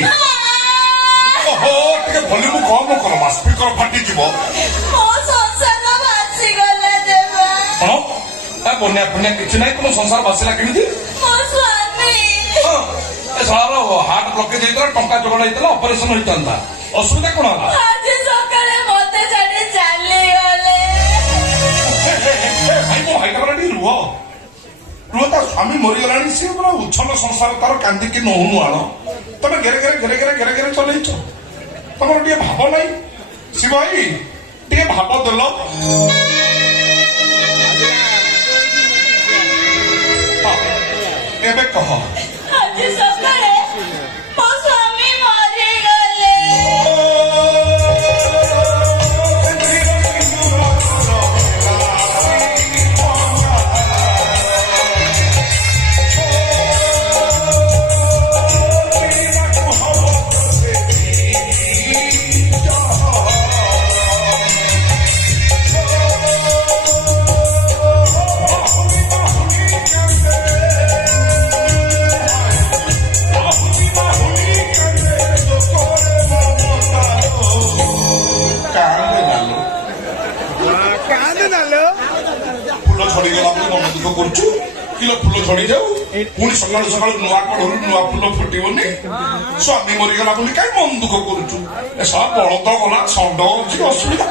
कि ओहो टिके वॉल्यूम कम कर मा स्पीकर फाटी जीवो मो संसार भासी गले देवा हां ए बन्या बन्या किछ नाही तुम संसार बसिला केमिति मो स्वामी ए सारा हार्ट ब्लॉकेज हेतला टंका जोगड़ा हेतला ऑपरेशन होइतंता असुविधा कोन होला आज सकाळे मते छाडी चाली गले भाई मो भाई का डी रुओ रुओ ता स्वामी मरि गलानी से पूरा उछल संसार तार कांदी के नहुनु आनो तमे घेरे चलैछ तमर टिके भाव नाही शिव भाई टिके भाव देलो एबे कह आज सकाळे मो स्वामी मरि गले फूल झड़ी गला मन दुख करुचु किलो फूल झड़ी जाऊ पुणी सकाल सकाल नुआ कड़ू नुआ फूल फुटबनी स्वामी मरीगला बोली कहीं मन दुख करुचु सब बलद गला छंड अच्छी असुविधा